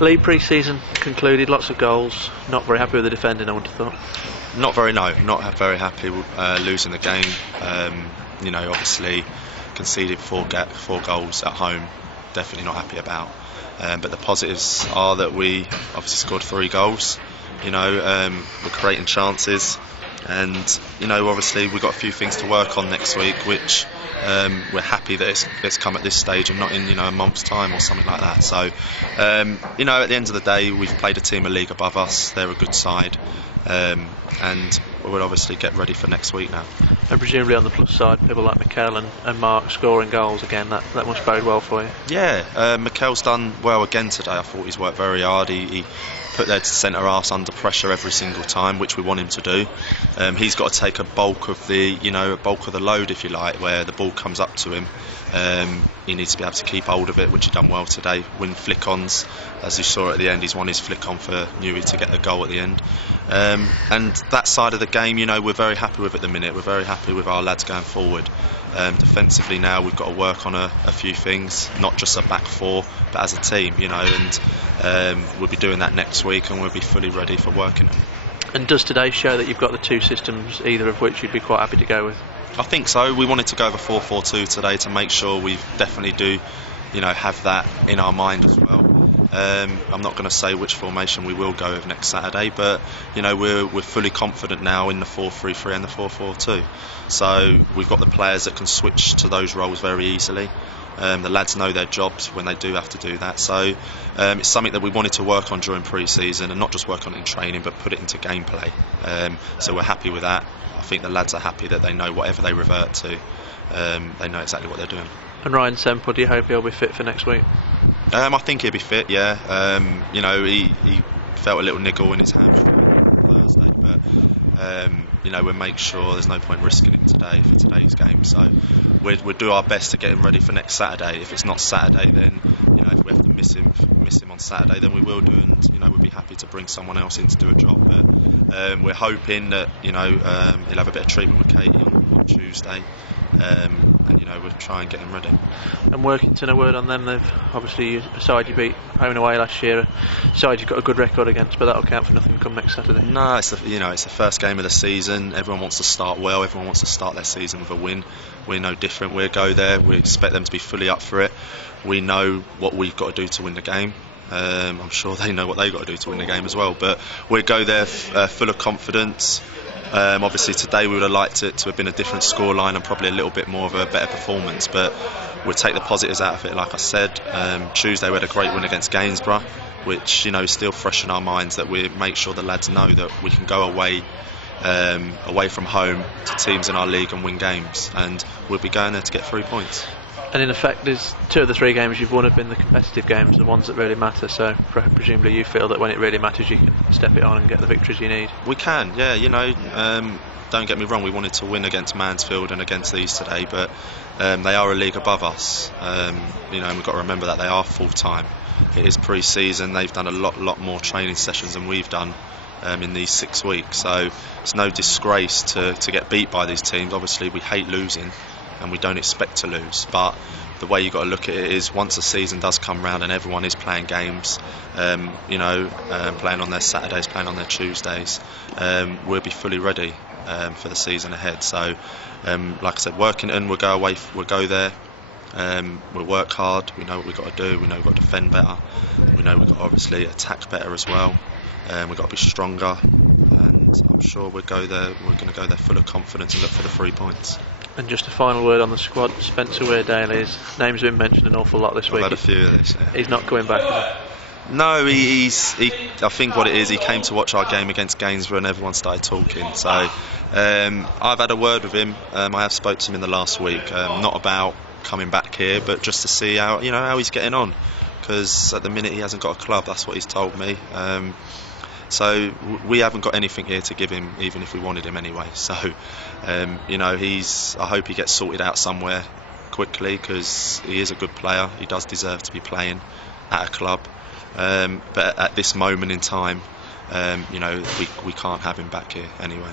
League pre-season concluded, lots of goals. Not very happy with the defending, I would have thought. Not very happy with losing the game. Obviously conceded four goals at home. Definitely not happy about. But the positives are that we obviously scored 3 goals. We're creating chances, and obviously we've got a few things to work on next week, which we're happy that it's come at this stage and not in a month's time or something like that. So at the end of the day, we've played a team a league above us. They're a good side, and we'll obviously get ready for next week now. And presumably on the plus side, people like Mikel and Mark scoring goals again, that must bode well for you. Yeah, Mikel's done well again today. I thought he's worked very hard. He put their centre halves under pressure every single time, which we want him to do. He's got to take a bulk of the load, if you like, where the ball comes up to him. He needs to be able to keep hold of it, which he done well today. Win flick-ons, as you saw at the end, he's won his flick-on for Newey to get the goal at the end. And that side of the game, we're very happy with at the minute. We're very happy with our lads going forward. Defensively now, we've got to work on a few things, not just a back four, but as a team, and we'll be doing that next week, and we'll be fully ready for working it. And does today show that you've got the 2 systems, either of which you'd be quite happy to go with? I think so. We wanted to go over 4-4-2 today to make sure we definitely do, have that in our mind as well. I'm not going to say which formation we will go with next Saturday, but we're fully confident now in the 4-3-3 and the 4-4-2. So we've got the players that can switch to those roles very easily. The lads know their jobs when they do have to do that. So it's something that we wanted to work on during pre-season, and not just work on it in training, but put it into gameplay. So we're happy with that. I think the lads are happy that they know whatever they revert to, they know exactly what they're doing. And Ryan Semple, do you hope he'll be fit for next week? I think he'll be fit, yeah. He felt a little niggle in his hamstring on Thursday, but we'll make sure there's no point risking him today for today's game. So we'll do our best to get him ready for next Saturday. If it's not Saturday, then if we have to miss him on Saturday, then we will do, and we'll be happy to bring someone else in to do a job. But we're hoping that he'll have a bit of treatment with Katie on Tuesday. And we'll try and get him ready. And Workington, a word on them. They've obviously a side you beat home and away last year, a side you've got a good record against, but that'll count for nothing come next Saturday. No, it's the first game of the season. Everyone wants to start well. Everyone wants to start their season with a win. We're no different. We'll go there. We expect them to be fully up for it. We know what we've got to do to win the game. I'm sure they know what they've got to do to win the game as well. But we'll go there full of confidence. Obviously today we would have liked it to have been a different scoreline and probably a little bit more of a better performance, but we'll take the positives out of it. Like I said, Tuesday we had a great win against Gainsborough, which is still fresh in our minds, that we make sure the lads know that we can go away from home to teams in our league and win games, and we'll be going there to get 3 points. And in effect, there's 2 of the 3 games you've won have been the competitive games, the ones that really matter. So presumably you feel that when it really matters, you can step it on and get the victories you need. We can, yeah. Don't get me wrong. We wanted to win against Mansfield and against these today, but they are a league above us. And we've got to remember that they are full time. It is pre-season. They've done a lot more training sessions than we've done in these 6 weeks. So it's no disgrace to get beat by these teams. Obviously, we hate losing, and we don't expect to lose, but the way you've got to look at it is, once the season does come round and everyone is playing games, playing on their Saturdays, playing on their Tuesdays, we'll be fully ready for the season ahead. So like I said, Workington, we'll go there, we'll work hard. We know what we've got to do. We know we've got to defend better. We know we've got to obviously attack better as well. We've got to be stronger, and I'm sure we're going to go there full of confidence and look for the 3 points. And just a final word on the squad. Spencer Weir-Daly, his name's been mentioned an awful lot this week. I've had a few of this. Yeah. He's not coming back. No, I think what it is, he came to watch our game against Gainsborough and everyone started talking. So I've had a word with him. I have spoke to him in the last week, not about coming back here, but just to see how he's getting on. Because at the minute he hasn't got a club. That's what he's told me. So we haven't got anything here to give him, even if we wanted him anyway. So, I hope he gets sorted out somewhere quickly, because he is a good player. He does deserve to be playing at a club. But at this moment in time, we can't have him back here anyway.